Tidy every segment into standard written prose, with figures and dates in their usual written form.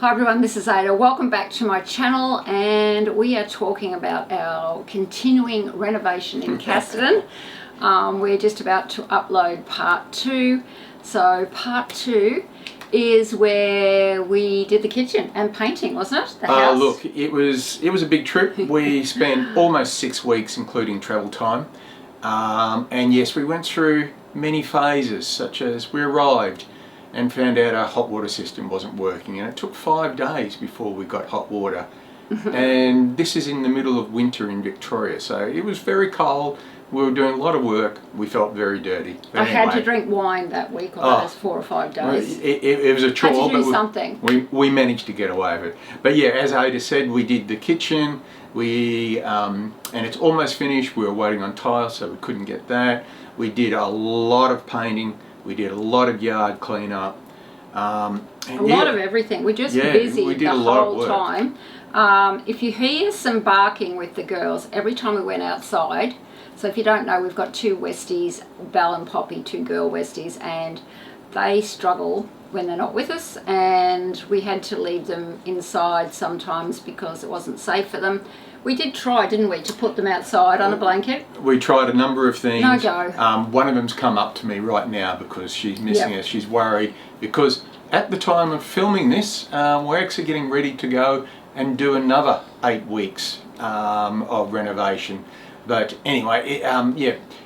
Hi everyone, this is Ada. Welcome back to my channel, and we are talking about our continuing renovation in Casterton. We're just about to upload part 2. So part 2 is where we did the kitchen and painting, wasn't it? The house. Look, it was a big trip. We spent almost 6 weeks, including travel time. And yes, we went through many phases, such as we arrived and found out our hot water system wasn't working, and it took 5 days before we got hot water. And this is in the middle of winter in Victoria, so it was very cold. We were doing a lot of work. We felt very dirty. But I had to anyway, drink wine that week, or those 4 or 5 days. it was a chore, had to do but something. we managed to get away with it. But yeah, as Ada said, we did the kitchen. And it's almost finished. We were waiting on tiles, so we couldn't get that. We did a lot of painting. We did a lot of yard cleanup. A lot of everything. We're just busy the whole time. If you hear some barking with the girls every time we went outside, so if you don't know, we've got 2 Westies, Belle and Poppy, 2 girl Westies, and they struggle when they're not with us, and we had to leave them inside sometimes because it wasn't safe for them. We did try, didn't we, to put them outside on a blanket? We tried a number of things. No go. One of them's come up to me right now because she's missing us. She's worried because at the time of filming this, we're actually getting ready to go and do another 8 weeks of renovation. But anyway,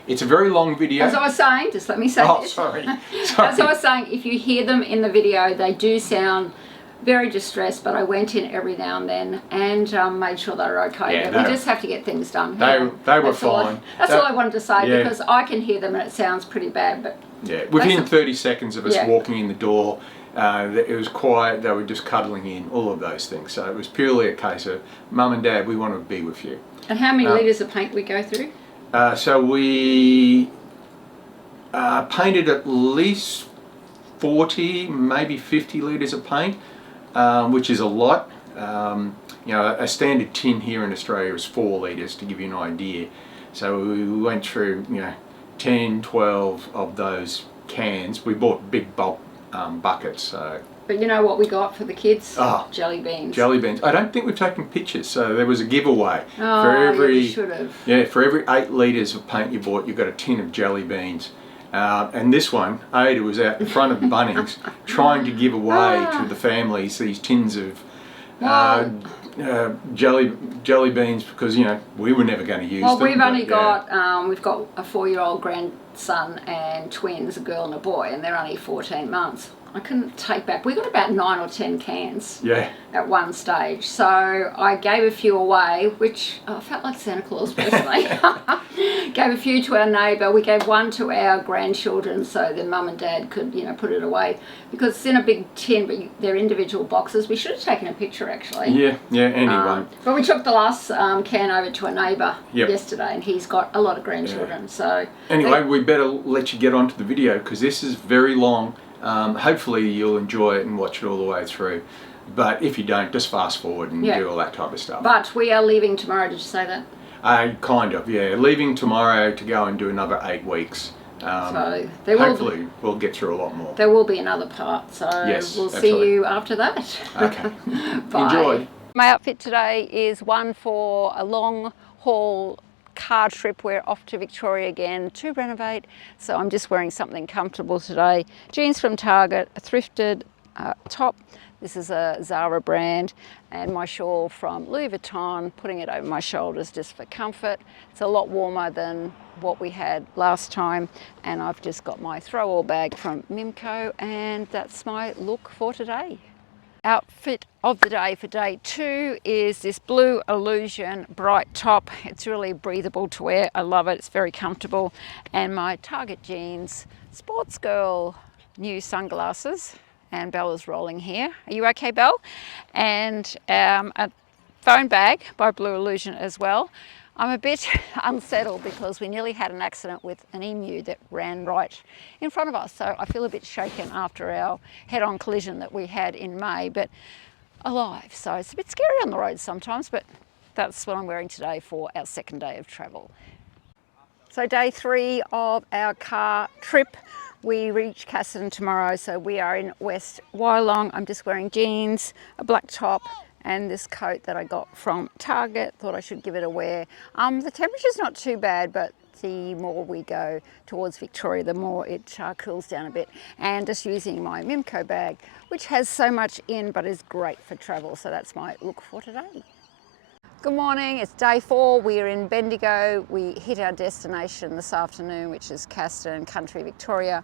it's a very long video. As I was saying, just let me say this. Sorry. As I was saying, if you hear them in the video, they do sound very distressed, but I went in every now and then and made sure they were okay. Yeah, we just have to get things done. They were fine. That's all I wanted to say, because I can hear them and it sounds pretty bad. But yeah, within 30 seconds of us walking in the door, it was quiet. They were just cuddling in, all of those things. So it was purely a case of, Mum and Dad, we want to be with you. And how many litres of paint we go through? So we painted at least 40, maybe 50 litres of paint. Which is a lot. You know, a standard tin here in Australia is 4 litres, to give you an idea. So we went through, 10, 12 of those cans. We bought big bulk buckets. So. But you know what we got for the kids? Jelly beans. Jelly beans. I don't think we've taken pictures, so there was a giveaway. Oh, for every, you should have. Yeah, for every 8 litres of paint you bought, you got a tin of jelly beans. And this one, Ada was out in front of Bunnings trying to give away to the families these tins of jelly beans, because we were never going to use them. Well, we've only got we've got a 4-year-old grandson and twins, a girl and a boy, and they're only 14 months. I couldn't take back. We got about 9 or 10 cans at one stage. So I gave a few away, which I felt like Santa Claus personally. Gave a few to our neighbour. We gave one to our grandchildren so then Mum and Dad could, put it away. Because it's in a big tin, but they're individual boxes. We should have taken a picture, actually. Yeah, anyway. But we took the last can over to a neighbour yesterday, and he's got a lot of grandchildren. So anyway, we better let you get on to the video, because this is very long. Hopefully you'll enjoy it and watch it all the way through, but if you don't, just fast forward and do all that type of stuff. But we are leaving tomorrow, did you say that? Kind of, yeah. Leaving tomorrow to go and do another 8 weeks. So hopefully we'll get through a lot more. There will be another part, so we'll see you after that. Okay. Bye. Enjoy. My outfit today is one for a long haul car trip. We're off to Victoria again to renovate, so I'm just wearing something comfortable today. Jeans from Target, a thrifted top. This is a Zara brand, and my shawl from Louis Vuitton, putting it over my shoulders just for comfort. It's a lot warmer than what we had last time, and I've just got my throw-all bag from Mimco, and that's my look for today. Outfit of the day for day 2 is this blue Illusion bright top. It's really breathable to wear. I love it. It's very comfortable. And my Target jeans, sports girl, new sunglasses. And Bella's rolling here. Are you okay, Belle? And a phone bag by Blue Illusion as well. I'm a bit unsettled because we nearly had an accident with an emu that ran right in front of us. So I feel a bit shaken after our head-on collision that we had in May, but alive. So it's a bit scary on the road sometimes, but that's what I'm wearing today for our 2nd day of travel. So day 3 of our car trip. We reach Casterton tomorrow, so we are in West Wyalong. I'm just wearing jeans, a black top, and this coat that I got from Target. Thought I should give it a wear. The temperature's not too bad, but the more we go towards Victoria, the more it cools down a bit. And just using my Mimco bag, which has so much in, but is great for travel. So that's my look for today. Good morning, it's day 4. We're in Bendigo. We hit our destination this afternoon, which is Casterton, country Victoria.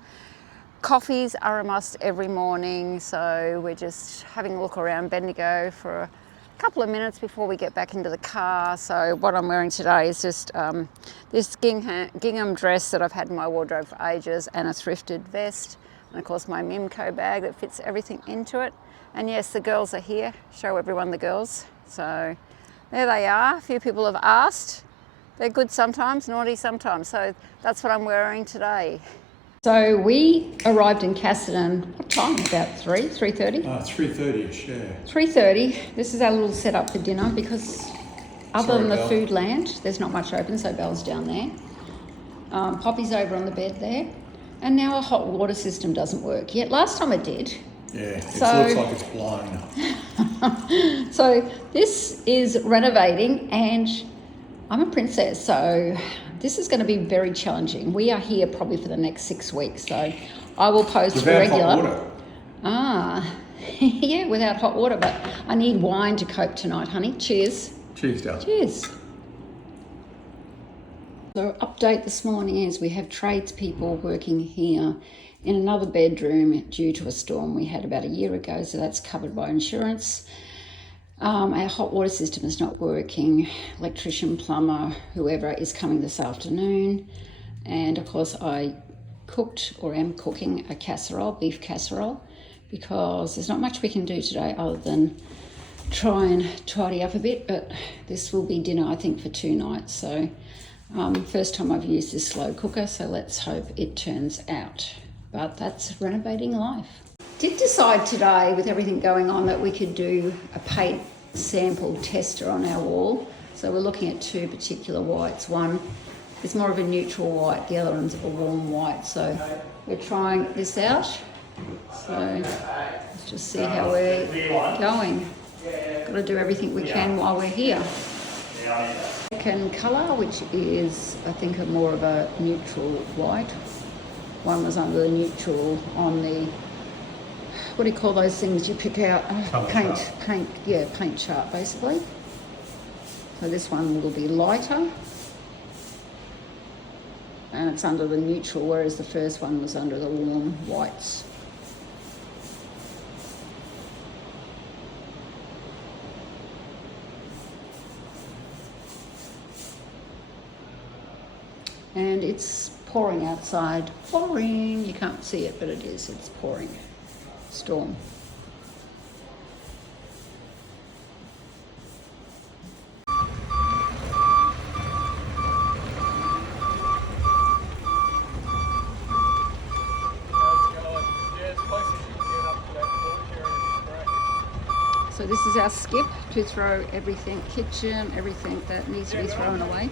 Coffees are a must every morning, so we're just having a look around Bendigo for a couple of minutes before we get back into the car. So what I'm wearing today is just this gingham dress that I've had in my wardrobe for ages, and a thrifted vest, and of course my Mimco bag that fits everything into it. And yes, the girls are here. Show everyone the girls. So there they are. A few people have asked. They're good sometimes, naughty sometimes. So that's what I'm wearing today. So we arrived in Casterton, what time? About 3:30? 3:30ish, yeah. 3:30. This is our little setup for dinner because other than the food land, there's not much open, so Belle's down there. Poppy's over on the bed there. And now our hot water system doesn't work yet. Last time it did. Yeah, it looks like it's blowing up. So this is renovating, and I'm a princess, so this is going to be very challenging. We are here probably for the next 6 weeks, so I will post regular. Without hot water. Yeah, without hot water, but I need wine to cope tonight, honey. Cheers. Cheers, darling. Cheers. So update this morning is we have tradespeople working here in another bedroom due to a storm we had about a year ago, so that's covered by insurance. Our hot water system is not working. Electrician, plumber, whoever is coming this afternoon. And of course I cooked, or am cooking, a casserole, beef casserole, because there's not much we can do today other than try and tidy up a bit, but this will be dinner I think for 2 nights. So first time I've used this slow cooker, so let's hope it turns out. But that's renovating life. Did decide today, with everything going on, that we could do a paint sample tester on our wall. So we're looking at 2 particular whites. One is more of a neutral white, the other one's a warm white. So we're trying this out. So let's just see how we're going. Got to do everything we can while we're here. Second colour, which is I think more of a neutral white. One was under the neutral on the, what do you call those things you pick out? Paint chart basically. So this one will be lighter, and it's under the neutral, whereas the first one was under the warm whites. And it's pouring outside. Pouring, you can't see it, but it is, it's pouring. Storm. So this is our skip to throw everything, kitchen, everything that needs to be thrown away.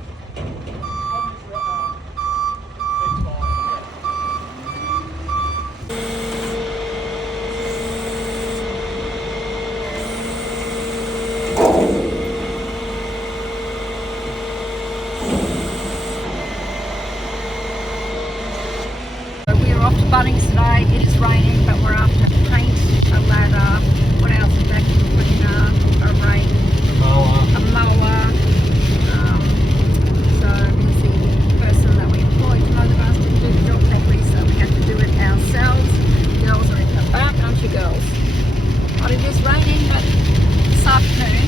Bunnings today. It is raining, but we're after paint, a ladder. What else is that? A rake, a mower. So because the person that we employed for most of us didn't do the job properly, so we had to do it ourselves. Girls are in the back, aren't you girls? But it is raining, but this afternoon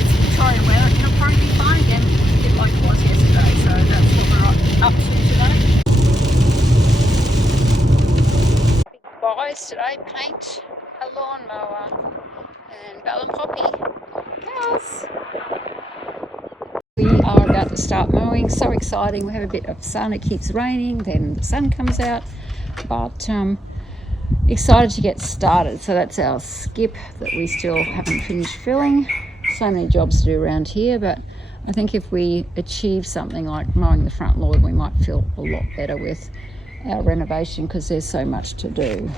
it's Victoria weather. It'll probably be fine again, a bit like it was yesterday. So that's what we're up to today. Buys today: paint, a lawnmower, and Belle and Poppy. Girls! We are about to start mowing. So exciting. We have a bit of sun. It keeps raining, then the sun comes out. But excited to get started. So that's our skip that we still haven't finished filling. So many jobs to do around here, but I think if we achieve something like mowing the front lawn, we might feel a lot better with our renovation because there's so much to do.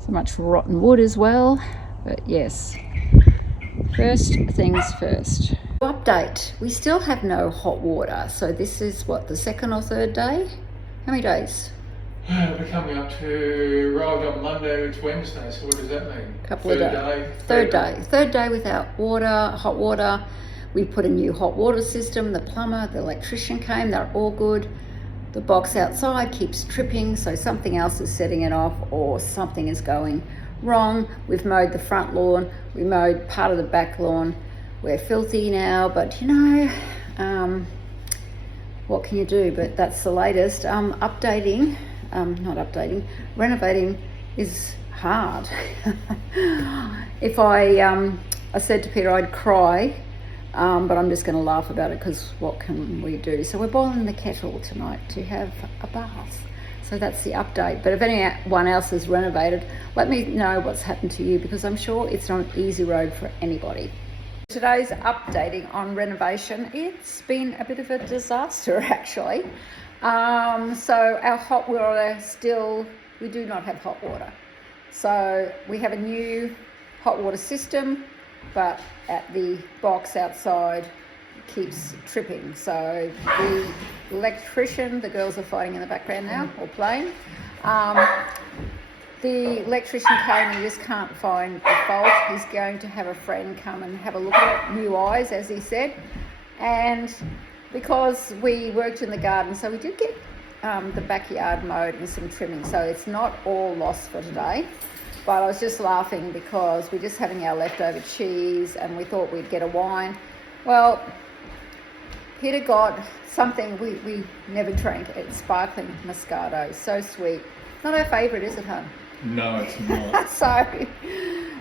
So much rotten wood as well, but yes, first things first. Update, we still have no hot water, so this is what, the second or third day? How many days? We're coming up to, arrived on Monday, it's Wednesday, so what does that mean? Third day without water, hot water. We put a new hot water system, the plumber, the electrician came, they're all good. The box outside keeps tripping, so something else is setting it off or something is going wrong. We've mowed the front lawn, we mowed part of the back lawn. We're filthy now, but you know, what can you do? But that's the latest. Renovating is hard. If I said to Peter I'd cry, but I'm just going to laugh about it because what can we do? So we're boiling the kettle tonight to have a bath. So that's the update. But if anyone else has renovated, let me know what's happened to you, because I'm sure it's not an easy road for anybody. Today's updating on renovation, it's been a bit of a disaster actually. So our hot water we do not have hot water. So we have a new hot water system, but at the box outside keeps tripping. So the electrician, the girls are fighting in the background now, or playing. The electrician came and just can't find the fault. He's going to have a friend come and have a look at it, new eyes, as he said. And because we worked in the garden, so we did get the backyard mowed and some trimming. So it's not all lost for today. But I was just laughing because we're just having our leftover cheese and we thought we'd get a wine. Well, Peter got something we never drank. It's sparkling Moscato, so sweet. Not our favourite, is it, hon? No, it's not. So,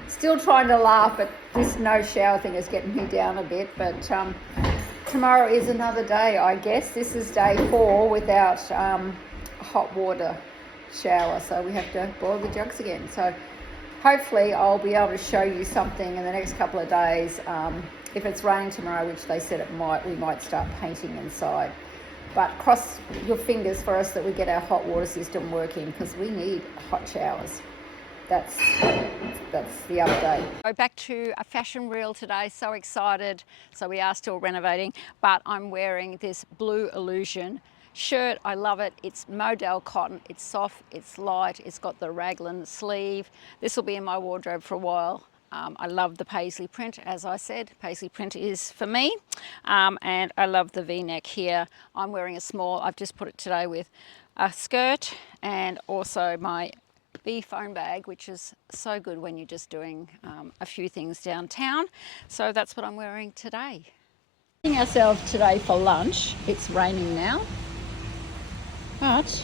still trying to laugh, but this no shower thing is getting me down a bit. But tomorrow is another day, I guess. This is day 4 without hot water shower, so we have to boil the jugs again. So hopefully I'll be able to show you something in the next couple of days. If it's raining tomorrow, which they said it might, we might start painting inside. But cross your fingers for us that we get our hot water system working, because we need hot showers. That's the update. Go back to a fashion reel today, so excited. So we are still renovating, but I'm wearing this blue Illusion shirt. I love it. It's modal cotton, it's soft, it's light, it's got the raglan sleeve. This will be in my wardrobe for a while. I love the paisley print, as I said. Paisley print is for me. And I love the V-neck here. I'm wearing a small, I've just put it today with a skirt and also my B phone bag, which is so good when you're just doing a few things downtown. So that's what I'm wearing today. Taking ourselves today for lunch. It's raining now, but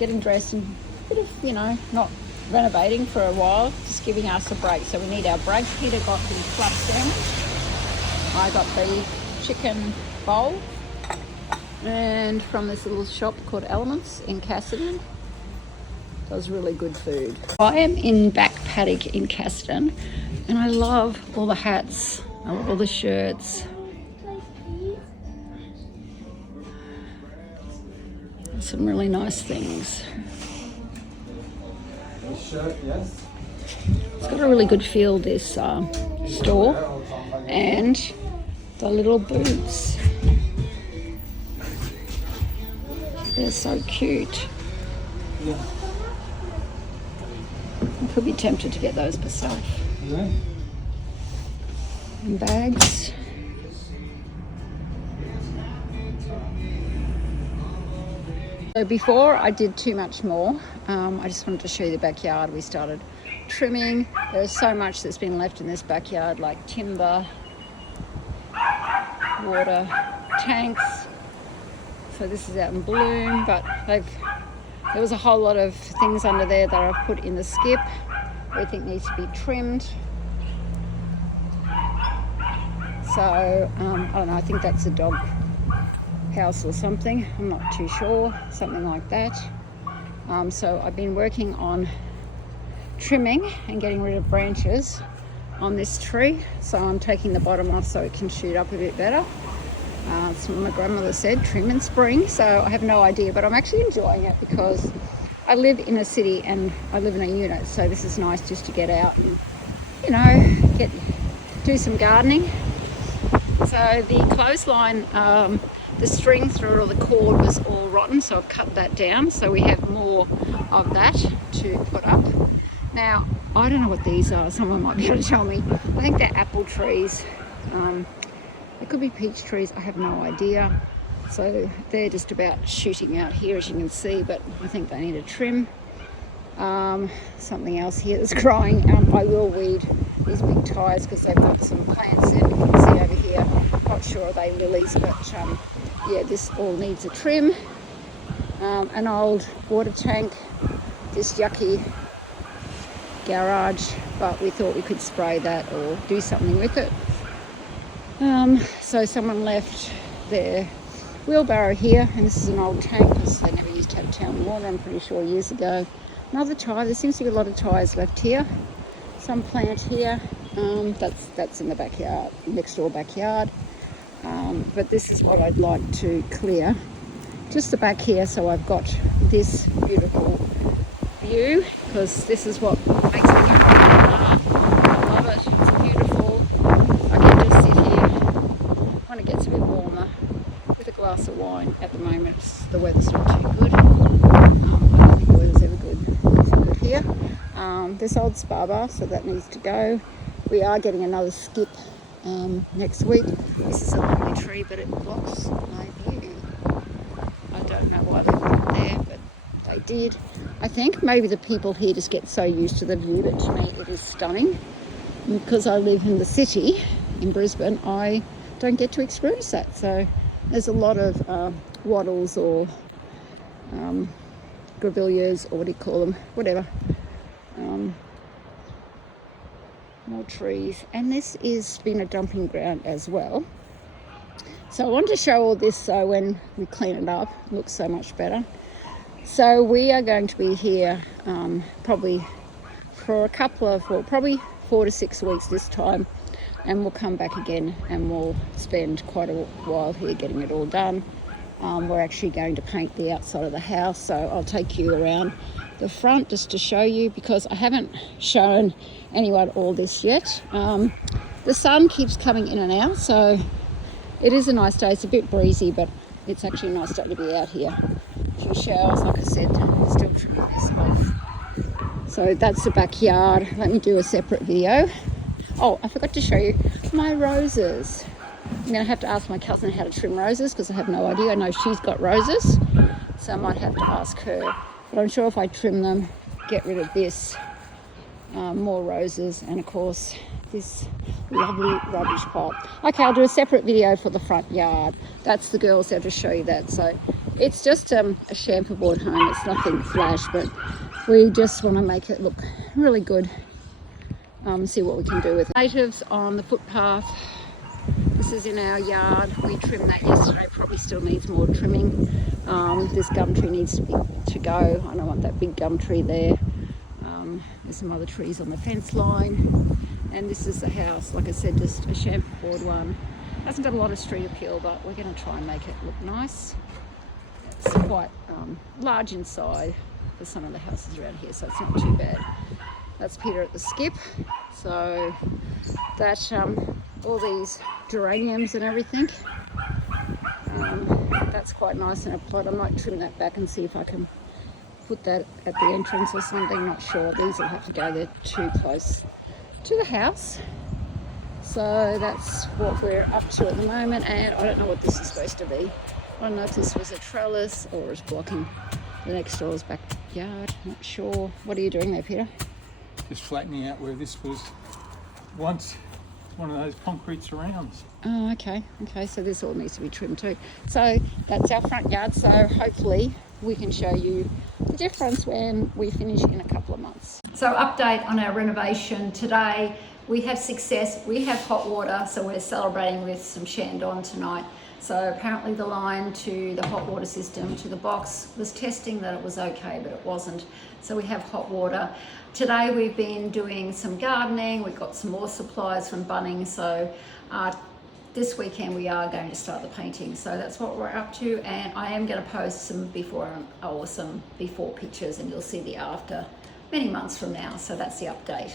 getting dressed and a bit of, you know, not renovating for a while, just giving us a break. So we need our break. Peter got the fluff sandwich. I got the chicken bowl, and from this little shop called Elements in Casterton. Does really good food. I am in back paddock in Casterton, and I love all the hats, I love all the shirts. Some really nice things. It's got a really good feel, this store, and the little boots. They're so cute. I could be tempted to get those myself. And bags. So before I did too much more, I just wanted to show you the backyard. We started trimming. There's so much that's been left in this backyard, like timber, water tanks. So this is out in bloom, but there was a whole lot of things under there that I've put in the skip. Everything needs to be trimmed. So I don't know, I think that's a dog house or something, I'm not too sure, something like that. So I've been working on trimming and getting rid of branches on this tree. So I'm taking the bottom off so it can shoot up a bit better. My grandmother said trim in spring, so I have no idea, but I'm actually enjoying it because I live in a city and I live in a unit, so this is nice just to get out and, you know, do some gardening. So the clothesline, the string through it, or the cord, was all rotten, so I've cut that down, so we have more of that to put up. Now, I don't know what these are. Someone might be able to tell me. I think they're apple trees. They could be peach trees. I have no idea. So they're just about shooting out here, as you can see, but I think they need a trim. Something else here that's growing. I will weed these big tyres because they've got some plants in. You can see over here. Not sure are they lilies, but yeah, this all needs a trim. An old water tank, this yucky garage, but we thought we could spray that or do something with it. So someone left their wheelbarrow here, and this is an old tank because they never used to have town water, I'm pretty sure, years ago. Another tyre. There seems to be a lot of tyres left here. Some plant here. That's in the backyard, next door backyard. But this is what I'd like to clear, just the back here, so I've got this beautiful view, because this is what makes me happy. I love it. It's beautiful. I can just sit here when it gets a bit warmer with a glass of wine. At the moment, the weather's not too good. I don't think the weather's ever good here. This old spa bar, so that needs to go. We are getting another skip next week. This is a lovely tree, but it blocks my view. I don't know why they put it there, but they did. I think maybe the people here just get so used to the view that to me it is stunning. Because I live in the city in Brisbane, I don't get to experience that. So there's a lot of wattles or grevilleas, or what do you call them, whatever. More trees, and this is been a dumping ground as well. So I want to show all this so when we clean it up, it looks so much better. So we are going to be here probably for a couple of, well, probably 4 to 6 weeks this time, and we'll come back again and we'll spend quite a while here getting it all done. We're actually going to paint the outside of the house, so I'll take you around the front just to show you, because I haven't shown anyone all this yet. The sun keeps coming in and out, so it is a nice day. It's a bit breezy, but it's actually a nice day to be out here. A few showers, like I said, still trimming this off. So that's the backyard. Let me do a separate video. Oh, I forgot to show you my roses. I'm going to have to ask my cousin how to trim roses because I have no idea. I know she's got roses, so I might have to ask her. But I'm sure if I trim them, get rid of this, more roses, and of course this lovely rubbish pile. Okay, I'll do a separate video for the front yard. That's the girls there to show you that. So it's just a shampoo board home. It's nothing flash, but we just want to make it look really good. See what we can do with it. Natives on the footpath. This is in our yard. We trimmed that yesterday. Probably still needs more trimming. This gum tree needs to go. I don't want that big gum tree there. There's some other trees on the fence line. And this is the house. Like I said, just a shampoo board one. Hasn't got a lot of street appeal, but we're going to try and make it look nice. It's quite large inside for some of the houses around here, so it's not too bad. That's Peter at the skip. So that all these geraniums and everything, that's quite nice in a pot. I might trim that back and see if I can put that at the entrance or something. Not sure. These will have to go there too close to the house. So that's what we're up to at the moment, and I don't know what this is supposed to be. I don't know if this was a trellis or is blocking the next door's backyard. Not sure. What are you doing there, Peter? Just flattening out where this was once one of those concrete surrounds. Oh, okay. Okay, so this all needs to be trimmed too. So that's our front yard. So hopefully we can show you the difference when we finish in a couple of months. So update on our renovation today. We have success. We have hot water, so we're celebrating with some Shandon tonight. So apparently the line to the hot water system to the box was testing that it was okay, but it wasn't. So we have hot water. Today we've been doing some gardening. We've got some more supplies from Bunnings. So this weekend we are going to start the painting, so that's what we're up to, and I am going to post some before pictures, and you'll see the after many months from now. So that's the update.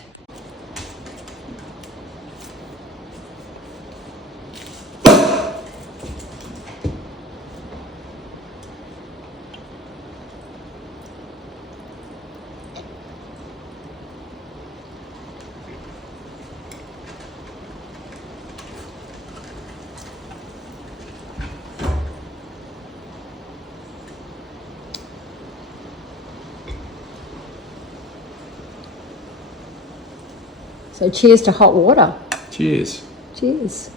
So cheers to hot water. Cheers. Cheers.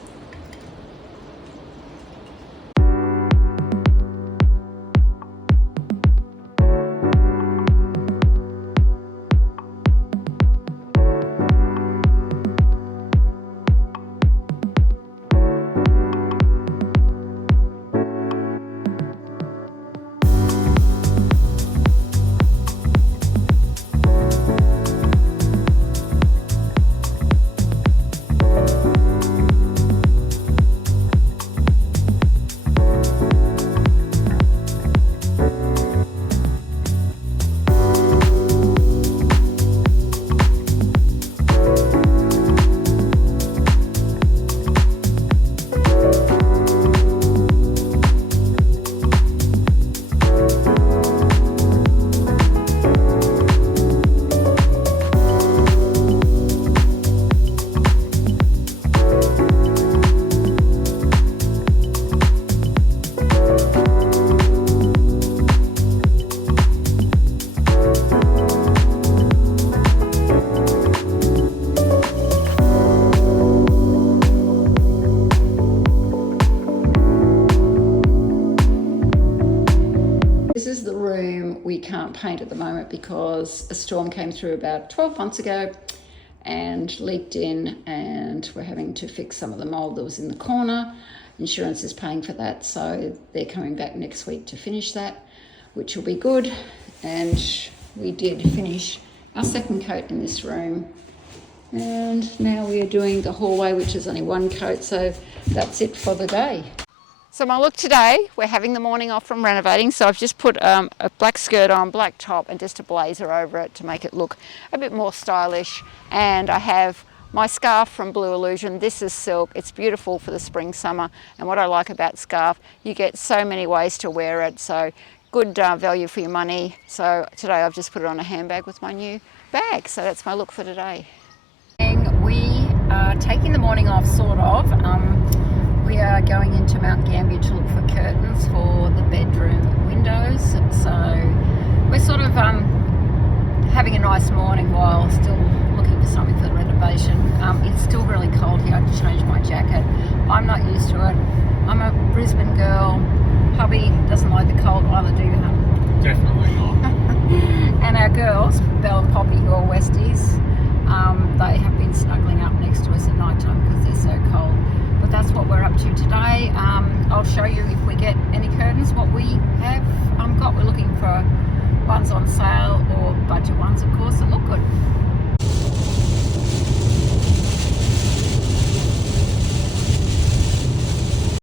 This is the room we can't paint at the moment because a storm came through about 12 months ago and leaked in, and we're having to fix some of the mold that was in the corner. Insurance is paying for that, so they're coming back next week to finish that, which will be good. And we did finish our second coat in this room, and now we are doing the hallway, which is only one coat, so that's it for the day. So my look today, we're having the morning off from renovating, so I've just put a black skirt on, black top, and just a blazer over it to make it look a bit more stylish. And I have my scarf from Blue Illusion. This is silk. It's beautiful for the spring, summer, and what I like about scarf, you get so many ways to wear it, so good value for your money. So today I've just put it on a handbag with my new bag, so that's my look for today. We are taking the morning off, sort of. We are going into Mount Gambier to look for curtains for the bedroom windows. So we're sort of having a nice morning while still looking for something for the renovation. It's still really cold here. I had to change my jacket. I'm not used to it. I'm a Brisbane girl. Hubby doesn't like the cold either, do you, hun? Definitely not. And our girls, Belle and Poppy, who are Westies, they have been snuggling up next to us at night time because they're so cold. But that's what we're up to today. I'll show you if we get any curtains, what we have got. We're looking for ones on sale or budget ones, of course, that look good.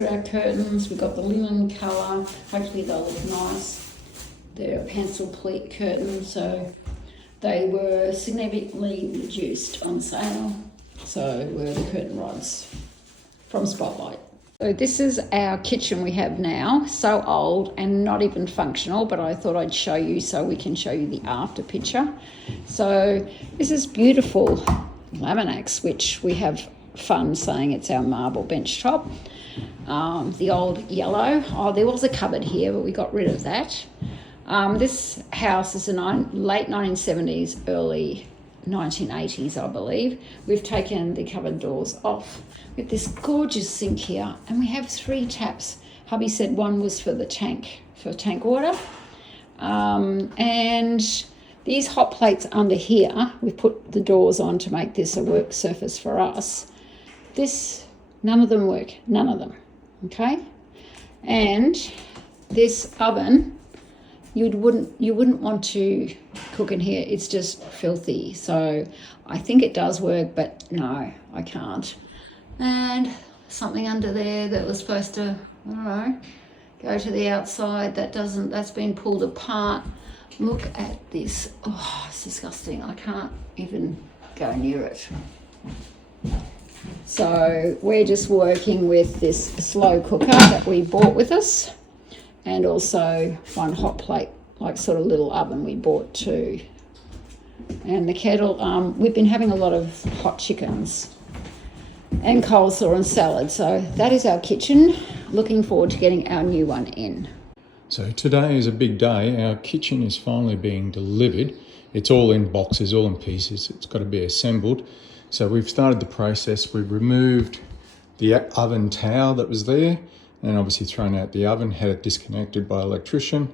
Our curtains, we've got the linen colour. Hopefully they'll look nice. They're a pencil pleat curtains, so they were significantly reduced on sale. So were the curtain rods from Spotlight. So this is our kitchen we have now, so old and not even functional, but I thought I'd show you so we can show you the after picture. So this is beautiful Laminax, which we have fun saying it's our marble bench top. The old yellow, there was a cupboard here, but we got rid of that. This house is a late 1970s, early 1980s, I believe. We've taken the cupboard doors off with this gorgeous sink here, and we have 3 taps. Hubby said one was for the tank, for tank water. And these hot plates under here, we put the doors on to make this a work surface for us. None of them work, none of them, okay? And this oven, you wouldn't want to cook in here. It's just filthy. So I think it does work, but no, I can't. And something under there that was supposed to, I don't know, go to the outside. That's been pulled apart. Look at this. Oh, it's disgusting. I can't even go near it. So we're just working with this slow cooker that we bought with us, and also one hot plate, like sort of little oven we bought too. And the kettle, we've been having a lot of hot chickens and coleslaw and salad. So that is our kitchen. Looking forward to getting our new one in. So today is a big day. Our kitchen is finally being delivered. It's all in boxes, all in pieces. It's got to be assembled. So we've started the process. We've removed the oven tower that was there and obviously thrown out the oven, had it disconnected by an electrician.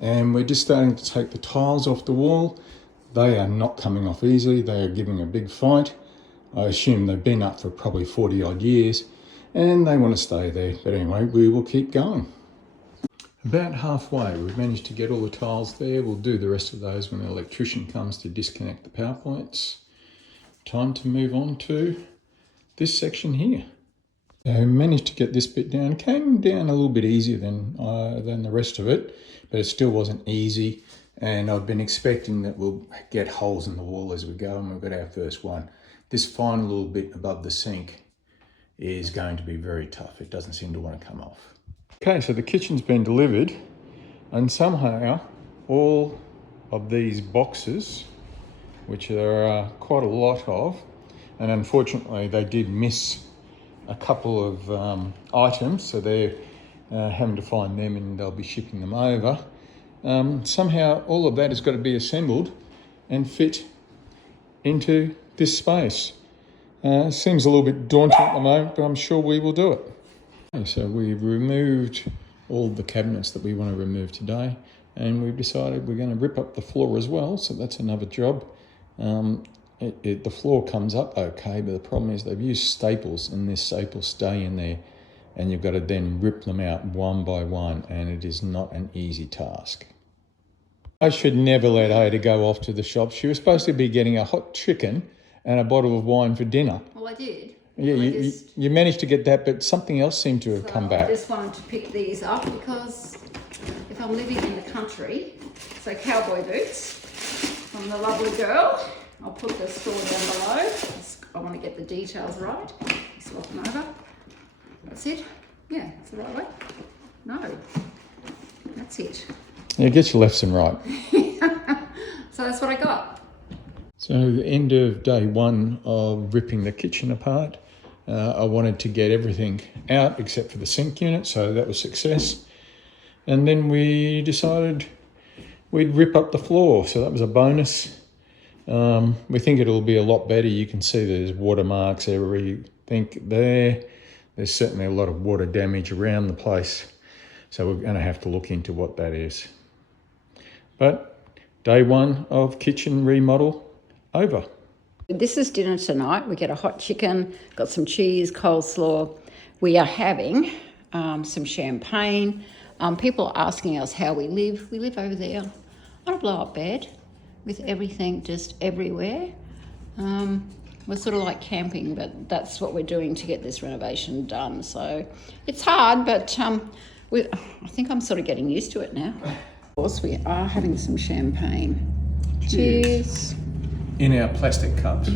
And we're just starting to take the tiles off the wall. They are not coming off easily. They are giving a big fight. I assume they've been up for probably 40 odd years and they want to stay there. But anyway, we will keep going. About halfway, we've managed to get all the tiles there. We'll do the rest of those when the electrician comes to disconnect the power points. Time to move on to this section here. I managed to get this bit down. Came down a little bit easier than the rest of it, but it still wasn't easy. And I've been expecting that we'll get holes in the wall as we go, and we've got our first one. This final little bit above the sink is going to be very tough. It doesn't seem to want to come off. Okay, so the kitchen's been delivered, and somehow all of these boxes, which there are quite a lot of, and unfortunately they did miss a couple of items, so they're having to find them and they'll be shipping them over. Somehow all of that has got to be assembled and fit into this space. Seems a little bit daunting at the moment, but I'm sure we will do it. Okay, so we've removed all the cabinets that we want to remove today, and we've decided we're going to rip up the floor as well, so that's another job. The floor comes up okay, but the problem is they've used staples, and their staples stay in there, and you've got to then rip them out one by one, and it is not an easy task. I should never let Ada go off to the shop. She was supposed to be getting a hot chicken and a bottle of wine for dinner. Well, I did. Yeah, you managed to get that, but something else seemed to have come back. I just wanted to pick these up because if I'm living in the country, so cowboy boots from the lovely girl. I'll put the store down below. I want to get the details right. Swap them over. That's it. Yeah, that's the right way. No, that's it. Yeah, get your lefts and right. So that's what I got. So the end of day one of ripping the kitchen apart, I wanted to get everything out except for the sink unit, so that was success. And then we decided we'd rip up the floor, so that was a bonus. We think it'll be a lot better. You can see there's watermarks everything there. There's certainly a lot of water damage around the place, so we're going to have to look into what that is. But day one of kitchen remodel over. This is dinner tonight. We get a hot chicken, got some cheese, coleslaw. We are having some champagne. People are asking us how we live. We live over there on a blow-up bed with everything just everywhere. We're sort of like camping, but that's what we're doing to get this renovation done. So it's hard, but I think I'm sort of getting used to it now. Of course, we are having some champagne. Cheers. In our plastic cups.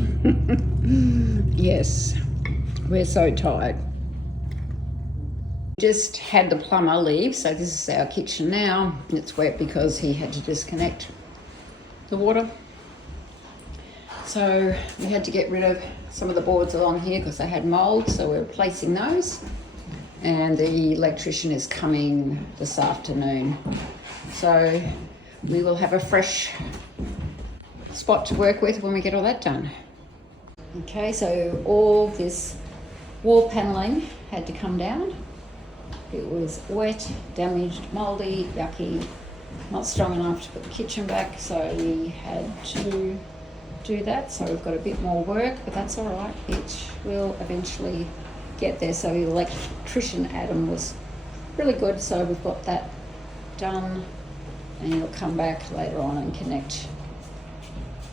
Yes, we're so tired. Just had the plumber leave, so this is our kitchen now. It's wet because he had to disconnect the water. So we had to get rid of some of the boards along here because they had mould, so we're replacing those. And the electrician is coming this afternoon. So we will have a fresh spot to work with when we get all that done. Okay, so all this wall panelling had to come down. It was wet, damaged, mouldy, yucky, not strong enough to put the kitchen back, so we had to do that. So we've got a bit more work, but that's all right. It will eventually get there. So the electrician Adam was really good, so we've got that done, and he'll come back later on and connect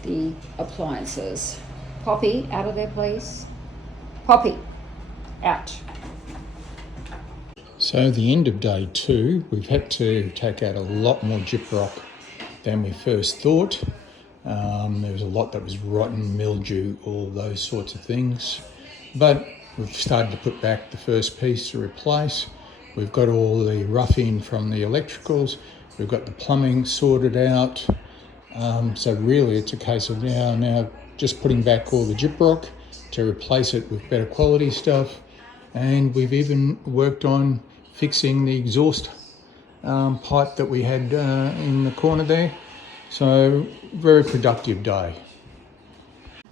the appliances. Poppy, out of there please. Poppy, out. So the end of day 2, we've had to take out a lot more gyprock than we first thought. There was a lot that was rotten, mildew, all those sorts of things. But we've started to put back the first piece to replace. We've got all the roughing from the electricals. We've got the plumbing sorted out. So really it's a case of now just putting back all the gyprock to replace it with better quality stuff. And we've even worked on fixing the exhaust pipe that we had in the corner there. So very productive day.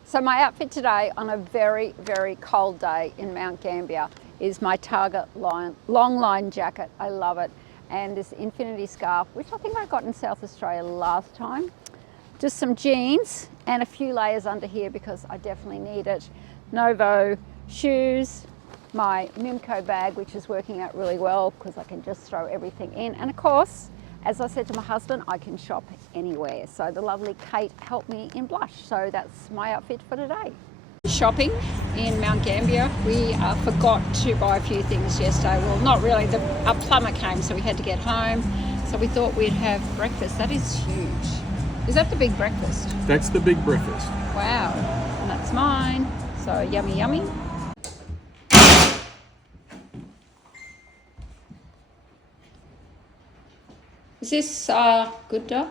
So my outfit today on a very, very cold day in Mount Gambier is my Target long line jacket. I love it. And this infinity scarf, which I think I got in South Australia last time. Just some jeans and a few layers under here because I definitely need it. Novo shoes, my Mimco bag, which is working out really well because I can just throw everything in. And of course, as I said to my husband, I can shop anywhere. So the lovely Kate helped me in blush. So that's my outfit for today. Shopping in Mount Gambier. We forgot to buy a few things yesterday. Well, not really. Our plumber came, so we had to get home. So we thought we'd have breakfast. That is huge. Is that the big breakfast? That's the big breakfast. Wow. And that's mine. So yummy, yummy. Is this good dough?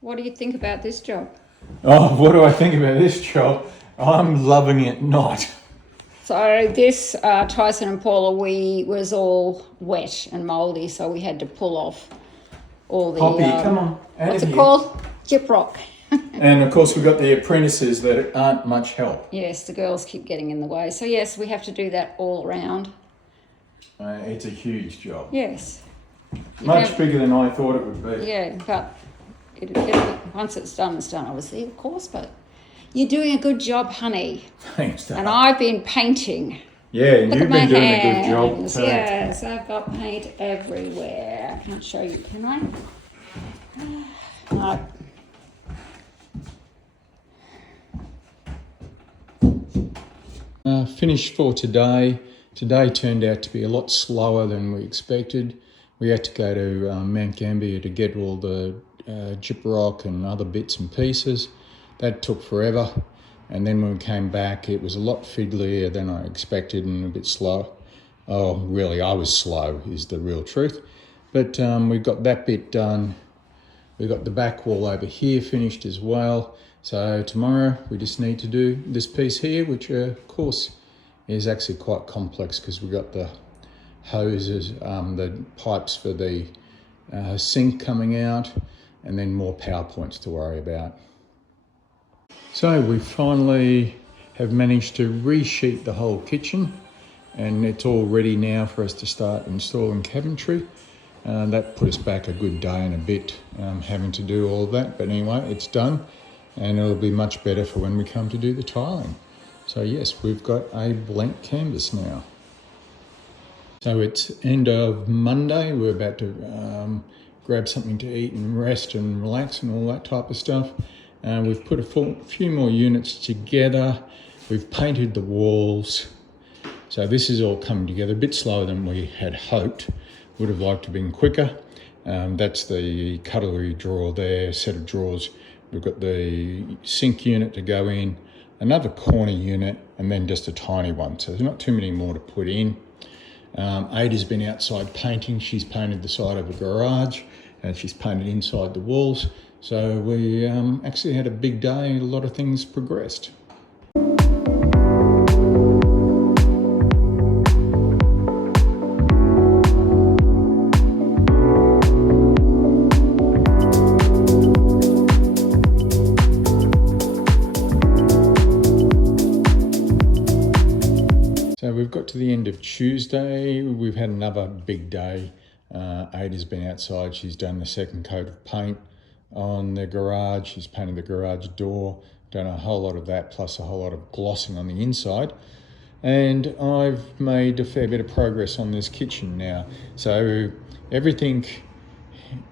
What do you think about this job? Oh, what do I think about this job? I'm loving it not. So this Tyson and Paula was all wet and mouldy, so we had to pull off all the... Poppy, come on. What's it called? Gyprock. And of course we've got the apprentices that aren't much help. Yes, the girls keep getting in the way. So yes, we have to do that all around. It's a huge job. Yes. Much bigger than I thought it would be. Yeah, but once it's done, obviously, of course. But you're doing a good job, honey. Thanks, Dad. And I've been painting. Yeah, and Look you've at my been doing hands. a good job too. Yes, I've got paint everywhere. I can't show you, can I? No. Finished for today. Today turned out to be a lot slower than we expected. We had to go to Mount Gambier to get all the gyprock and other bits and pieces. That took forever. And then when we came back, it was a lot fiddlier than I expected and a bit slow. Oh, really, I was slow is the real truth. But we got that bit done. We got the back wall over here finished as well. So tomorrow we just need to do this piece here, which of course is actually quite complex because we've got the hoses, the pipes for the sink coming out, and then more power points to worry about. So we finally have managed to resheet the whole kitchen, and it's all ready now for us to start installing cabinetry. That put us back a good day and a bit having to do all that, but anyway, it's done. And it'll be much better for when we come to do the tiling. So yes, we've got a blank canvas now. So it's end of Monday. We're about to grab something to eat and rest and relax and all that type of stuff. We've put a few more units together. We've painted the walls. So this is all coming together a bit slower than we had hoped. Would have liked to have been quicker. That's the cutlery drawer there, set of drawers. We've got the sink unit to go in, another corner unit, and then just a tiny one. So there's not too many more to put in. Ada's been outside painting. She's painted the side of the garage and she's painted inside the walls. So we actually had a big day and a lot of things progressed. So we've got to the end of Tuesday. We've had another big day. Ada's been outside. She's done the second coat of paint on the garage. She's painted the garage door. Done a whole lot of that, plus a whole lot of glossing on the inside. And I've made a fair bit of progress on this kitchen now. So everything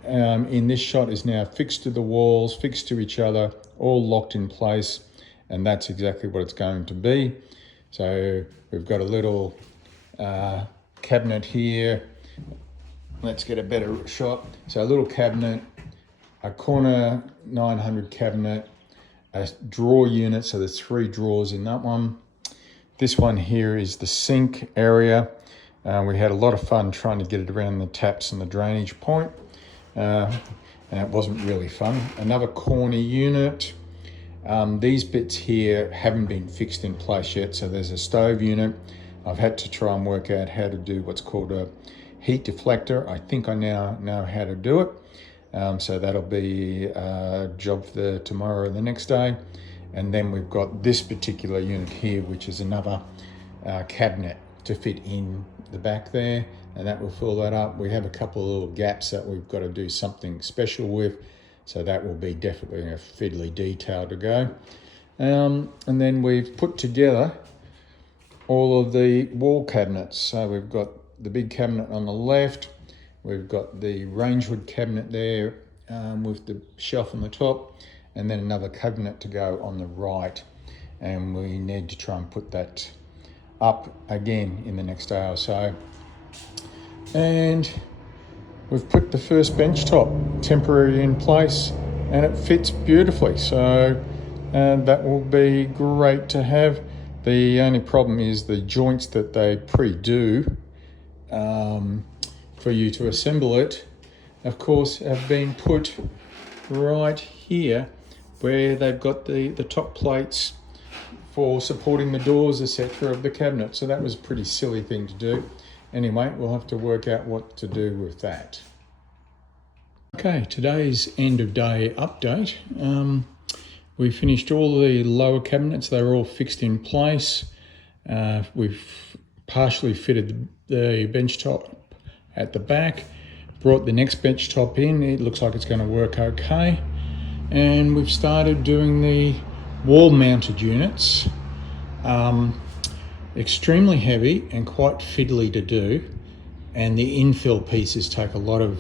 in this shot is now fixed to the walls, fixed to each other, all locked in place, and that's exactly what it's going to be. So we've got a little cabinet here. Let's get a better shot. So a little cabinet, a corner 900 cabinet, a drawer unit, so there's 3 drawers in that one. This one here is the sink area. We had a lot of fun trying to get it around the taps and the drainage point, and it wasn't really fun. Another corner unit. These bits here haven't been fixed in place yet, so there's a stove unit. I've had to try and work out how to do what's called a heat deflector. I think I now know how to do it. So that'll be a job for tomorrow or the next day. And then we've got this particular unit here, which is another cabinet to fit in the back there, and that will fill that up. We have a couple of little gaps that we've got to do something special with, so that will be definitely a fiddly detail to go. And then we've put together all of the wall cabinets. So we've got the big cabinet on the left, we've got the rangewood cabinet there with the shelf on the top, and then another cabinet to go on the right, and we need to try and put that up again in the next day or so. And we've put the first bench top temporary in place, and it fits beautifully, so that will be great to have. The only problem is the joints that they pre-do for you to assemble it, of course, have been put right here where they've got the top plates for supporting the doors, etc. of the cabinet. So that was a pretty silly thing to do. Anyway, we'll have to work out what to do with that. Okay, today's end of day update. We finished all the lower cabinets. They were all fixed in place. We've partially fitted the bench top at the back, brought the next bench top in. It looks like it's going to work okay. And we've started doing the wall mounted units. Extremely heavy and quite fiddly to do, and the infill pieces take a lot of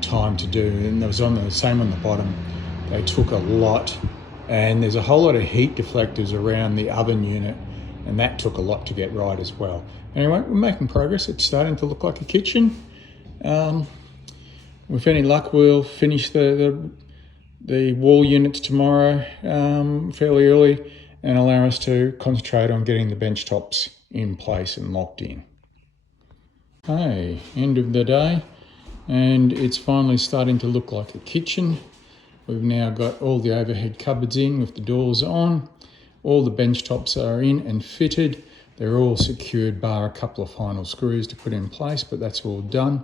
time to do, and it was on the same on the bottom. They took a lot, and there's a whole lot of heat deflectors around the oven unit, and that took a lot to get right as well. Anyway, we're making progress. It's starting to look like a kitchen. With any luck, we'll finish the wall units tomorrow fairly early, and allow us to concentrate on getting the bench tops in place and locked in. Okay, end of the day, and it's finally starting to look like a kitchen. We've now got all the overhead cupboards in with the doors on. All the bench tops are in and fitted. They're all secured bar a couple of final screws to put in place, but that's all done.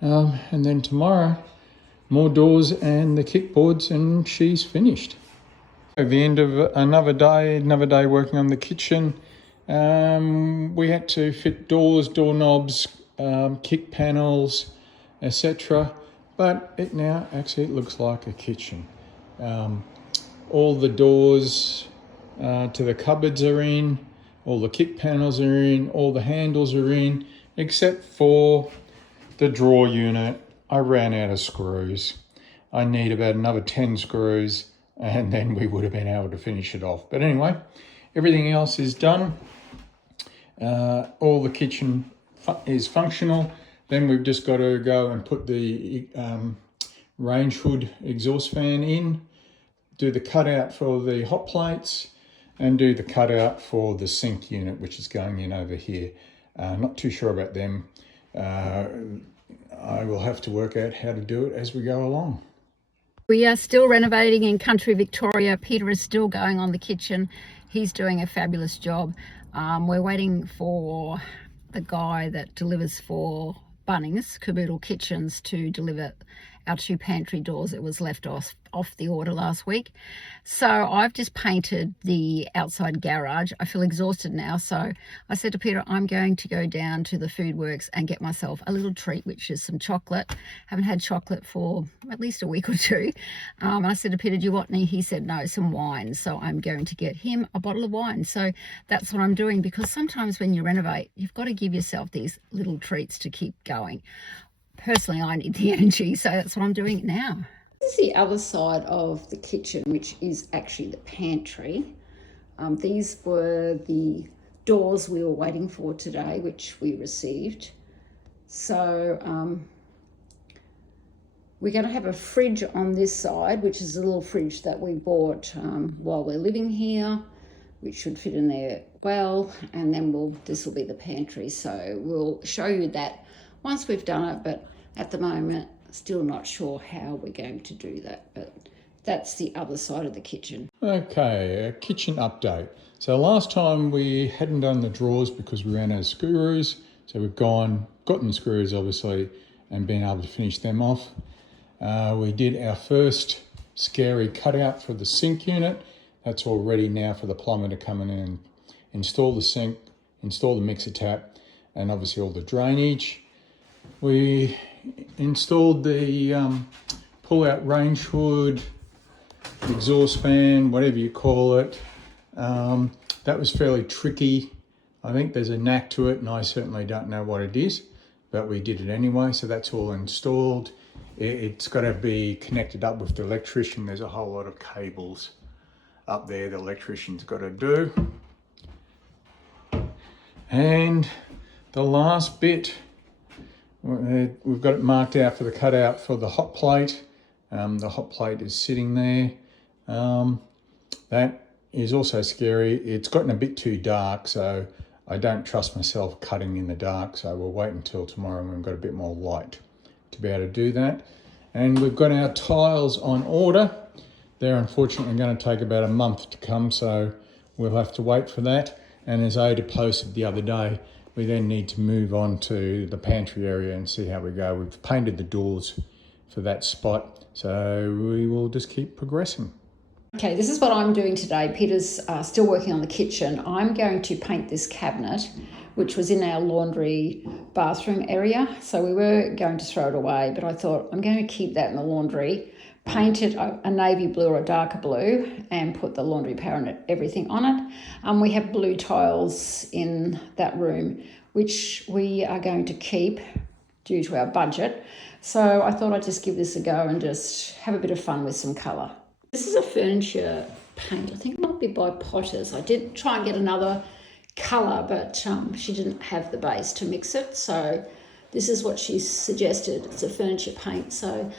And then tomorrow, more doors and the kickboards, and she's finished. At the end of another day working on the kitchen, we had to fit doors, doorknobs, kick panels, etc. But it now actually looks like a kitchen. All the doors to the cupboards are in, all the kick panels are in, all the handles are in, except for the drawer unit. I ran out of screws. I need about another 10 screws, and then we would have been able to finish it off. But anyway, everything else is done. All the kitchen is functional. Then we've just got to go and put the range hood exhaust fan in, do the cutout for the hot plates, and do the cutout for the sink unit, which is going in over here. Not too sure about them. I will have to work out how to do it as we go along. We are still renovating in country Victoria. Peter is still going on the kitchen. He's doing a fabulous job. We're waiting for the guy that delivers for Bunnings, Caboodle Kitchens, to deliver our 2 pantry doors. It was left off the order last week. So I've just painted the outside garage. I feel exhausted now, so I said to Peter, I'm going to go down to the Food Works and get myself a little treat, which is some chocolate. Haven't had chocolate for at least a week or two. I said to Peter, do you want any? He said no, some wine. So I'm going to get him a bottle of wine. So that's what I'm doing, because sometimes when you renovate, you've got to give yourself these little treats to keep going. personally, I need the energy, so that's what I'm doing now. This is the other side of the kitchen, which is actually the pantry. These were the doors we were waiting for today, which we received. So we're going to have a fridge on this side, which is a little fridge that we bought while we're living here, which should fit in there well. And then this will be the pantry. So we'll show you that once we've done it, but at the moment, still not sure how we're going to do that. But that's the other side of the kitchen. Okay, a kitchen update. So last time we hadn't done the drawers because we ran out of screws. So we've gotten the screws obviously and been able to finish them off. We did our first scary cutout for the sink unit. That's all ready now for the plumber to come in and install the sink, install the mixer tap, and obviously all the drainage. We installed the pull-out range hood, exhaust fan, whatever you call it. That was fairly tricky. I think there's a knack to it and I certainly don't know what it is, but we did it anyway, so that's all installed. It's got to be connected up with the electrician. There's a whole lot of cables up there the electrician's got to do. And the last bit, we've got it marked out for the cutout for the hot plate. The hot plate is sitting there. That is also scary. It's gotten a bit too dark, so I don't trust myself cutting in the dark, so we'll wait until tomorrow when we've got a bit more light to be able to do that. And we've got our tiles on order. They're unfortunately going to take about a month to come, so we'll have to wait for that. And as Ada posted the other day, we then need to move on to the pantry area and see how we go. We've painted the doors for that spot, so we will just keep progressing. Okay, this is what I'm doing today. Peter's still working on the kitchen. I'm going to paint this cabinet, which was in our laundry bathroom area. So we were going to throw it away, but I thought I'm going to keep that in the laundry, paint it a navy blue or a darker blue, and put the laundry power and everything on it. We have blue tiles in that room, which we are going to keep due to our budget. So I thought I'd just give this a go and just have a bit of fun with some colour. This is a furniture paint. I think it might be by Potters. I did try and get another colour, but she didn't have the base to mix it. So this is what she suggested. It's a furniture paint. So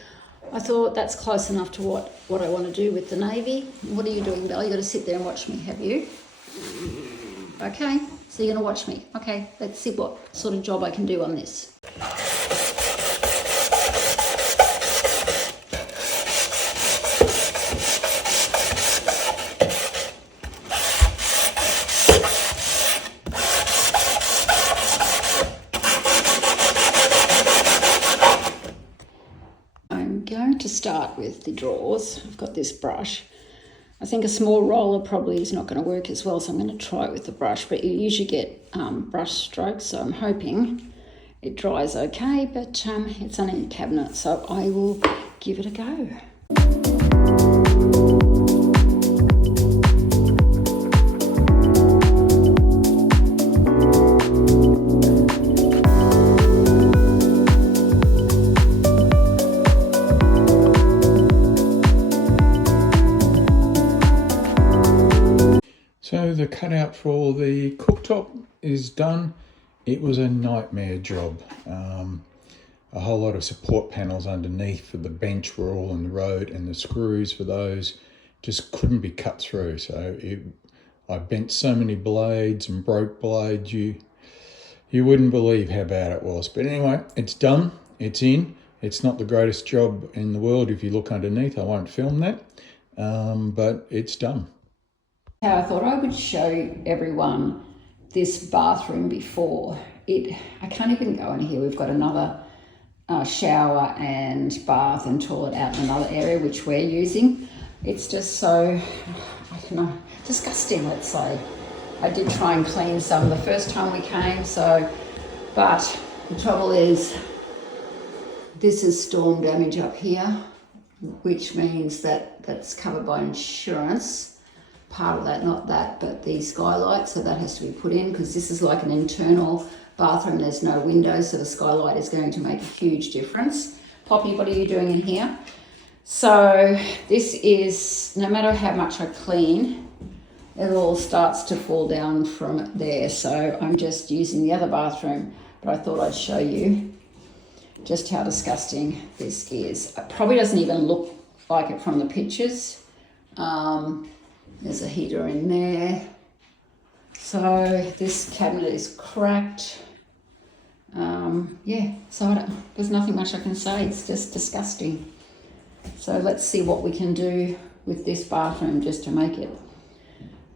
I thought that's close enough to what I want to do with the navy. What are you doing, Belle? You've got to sit there and watch me, have you? Okay, so you're going to watch me. Okay, let's see what sort of job I can do on this. To start with the drawers, I've got this brush. I think a small roller probably is not going to work as well, so I'm going to try it with the brush, but you usually get brush strokes, so I'm hoping it dries okay, but it's only a cabinet, so I will give it a go. So the cutout for the cooktop is done. It was a nightmare job. A whole lot of support panels underneath for the bench were all on the road, and the screws for those just couldn't be cut through. So I bent so many blades and broke blades, you wouldn't believe how bad it was. But anyway, it's done, it's in. It's not the greatest job in the world if you look underneath. I won't film that, but it's done. I thought I would show everyone this bathroom before. I can't even go in here. We've got another shower and bath and toilet out in another area which we're using. It's just so, I don't know, disgusting, let's say. I did try and clean some the first time we came, but the trouble is this is storm damage up here, which means that's covered by insurance. Part of that, not that, but the skylight, so that has to be put in because this is like an internal bathroom there's no windows, so the skylight is going to make a huge difference. Poppy, what are you doing in here? So this is, no matter how much I clean, it all starts to fall down from there. So I'm just using the other bathroom, but I thought I'd show you just how disgusting this is. It probably doesn't even look like it from the pictures. There's a heater in there. So this cabinet is cracked. Yeah, so there's nothing much I can say. It's just disgusting. So let's see what we can do with this bathroom just to make it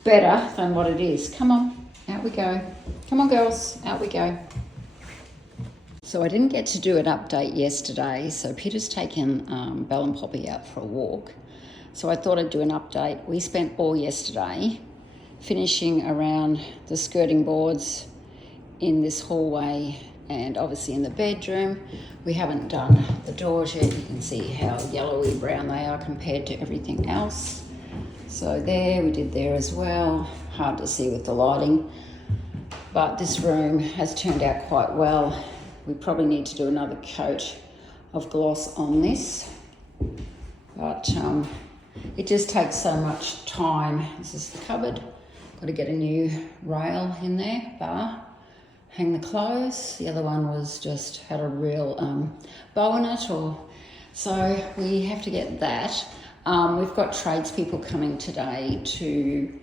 better than what it is. Come on, out we go. Come on, girls, out we go. So I didn't get to do an update yesterday. So Peter's taken Belle and Poppy out for a walk. So I thought I'd do an update. We spent all yesterday finishing around the skirting boards in this hallway and obviously in the bedroom. We haven't done the doors yet. You can see how yellowy brown they are compared to everything else. So there, we did there as well. Hard to see with the lighting, but this room has turned out quite well. We probably need to do another coat of gloss on this, but it just takes so much time. This is the cupboard. Got to get a new rail in there, bar, hang the clothes. The other one was just had a real bow in it, so we have to get that. We've got tradespeople coming today to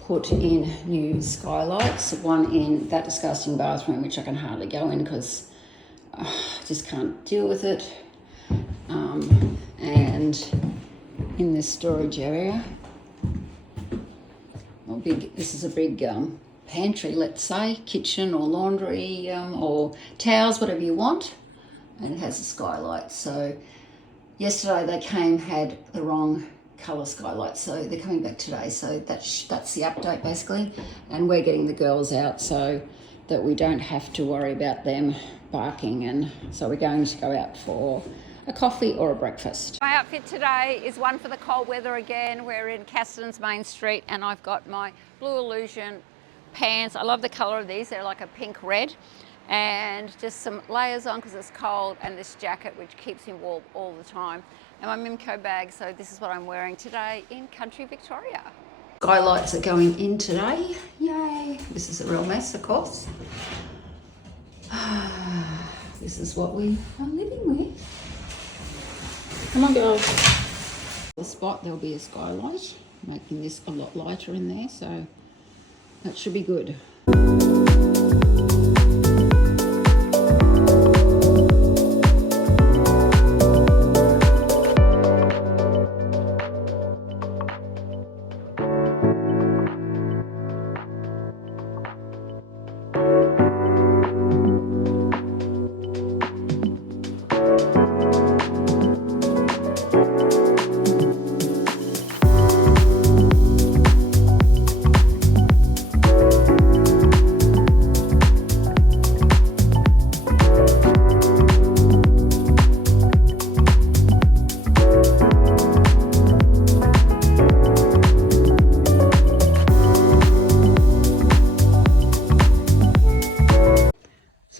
put in new skylights, one in that disgusting bathroom, which I can hardly go in because I just can't deal with it, and in this storage area. This is a big pantry, let's say, kitchen or laundry or towels, whatever you want, and it has a skylight. So yesterday they came, had the wrong colour skylight, so they're coming back today. So that's the update basically, and we're getting the girls out so that we don't have to worry about them barking, and so we're going to go out for a coffee or a breakfast. My outfit today is one for the cold weather again. We're in Casterton's Main Street and I've got my Blue Illusion pants. I love the colour of these. They're like a pink red, and just some layers on because it's cold, and this jacket which keeps me warm all the time, and my Mimco bag. So this is what I'm wearing today in country Victoria. Skylights are going in today. Yay. This is a real mess, of course. This is what we are living with. Come on, girls. The spot, there'll be a skylight, making this a lot lighter in there, so that should be good.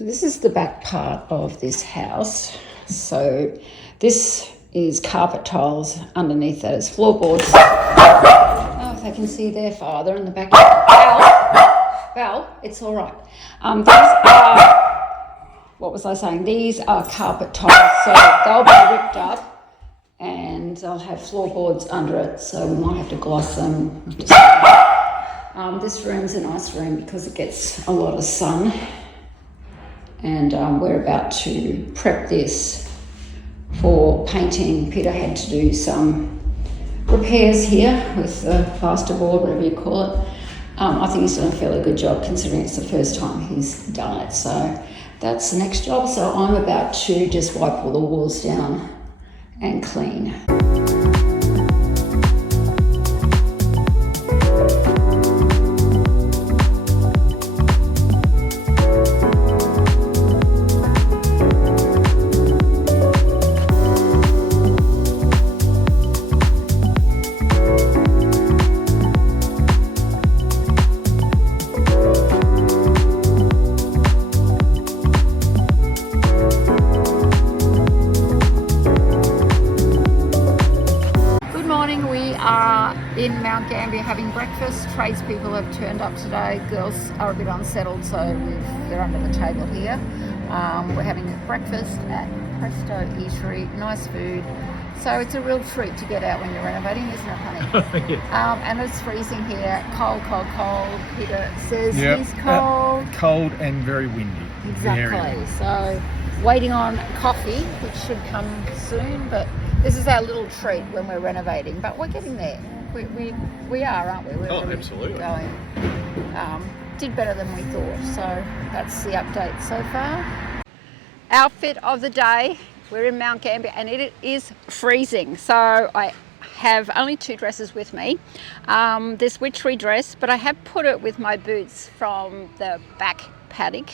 This is the back part of this house. So this is carpet tiles. Underneath that is floorboards. Oh, if I can see their father in the back. Val, it's all right. These are, what was I saying? These are carpet tiles, so they'll be ripped up and they'll have floorboards under it, so we might have to gloss them. This room's a nice room because it gets a lot of sun. And we're about to prep this for painting. Peter had to do some repairs here with the plasterboard, whatever you call it. I think he's done a fairly good job considering it's the first time he's done it. So that's the next job. So I'm about to just wipe all the walls down and clean. morning, we are in Mount Gambier having breakfast. Tradespeople have turned up today. Girls are a bit unsettled, so they're under the table here. We're having breakfast at Presto Eatery, nice food. So it's a real treat to get out when you're renovating, isn't it, honey? Yeah. And it's freezing here, cold, cold, cold. Peter says Yep. he's cold. Cold and very windy. Very Exactly. windy. So waiting on coffee, which should come soon, but this is our little treat when we're renovating. But we're getting there. We are, aren't we? We're really absolutely. going. Did better than we thought. So that's the update so far. Outfit of the day. We're in Mount Gambier and it is freezing. So I have only 2 dresses with me. This witchery dress, but I have put it with my boots from the back paddock.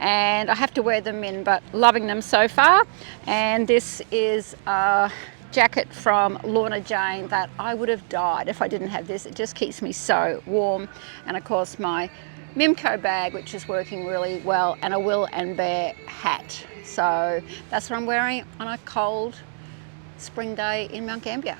And I have to wear them in, but loving them so far. And this is a jacket from Lorna Jane that I would have died if I didn't have this. It just keeps me so warm. And of course my Mimco bag, which is working really well, and a Will and Bear hat. So that's what I'm wearing on a cold spring day in Mount Gambier.